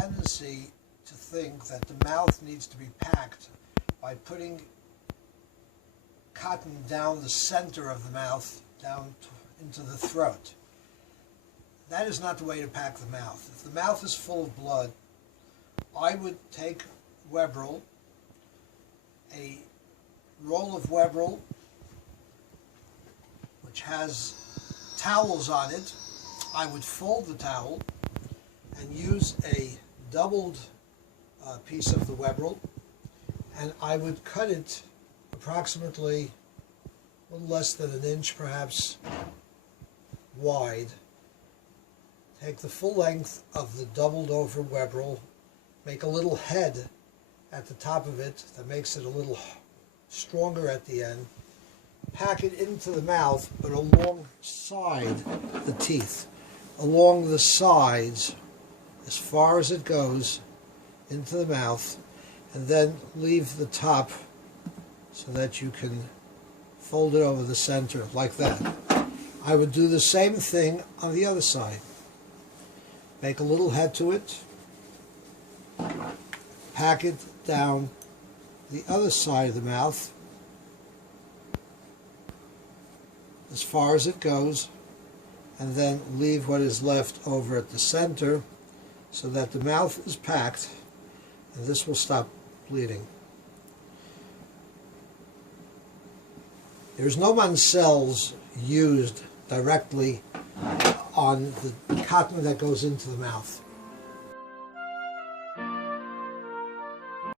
tendency to think that the mouth needs to be packed by putting cotton down the center of the mouth, into the throat. That is not the way to pack the mouth. If the mouth is full of blood, I would take Webril, a roll of Webril, which has towels on it. I would fold the towel and use a doubled piece of the Webril, and I would cut it approximately a little less than an inch, perhaps, wide. Take the full length of the doubled over Webril, make a little head at the top of it that makes it a little stronger at the end, pack it into the mouth, but alongside the teeth, along the sides, as far as it goes into the mouth, and then leave the top so that you can fold it over the center like that. I would do the same thing on the other side. Make a little head to it, pack it down the other side of the mouth as far as it goes, and then leave what is left over at the center so that the mouth is packed, and this will stop bleeding. There's no Mansell's used directly on the cotton that goes into the mouth.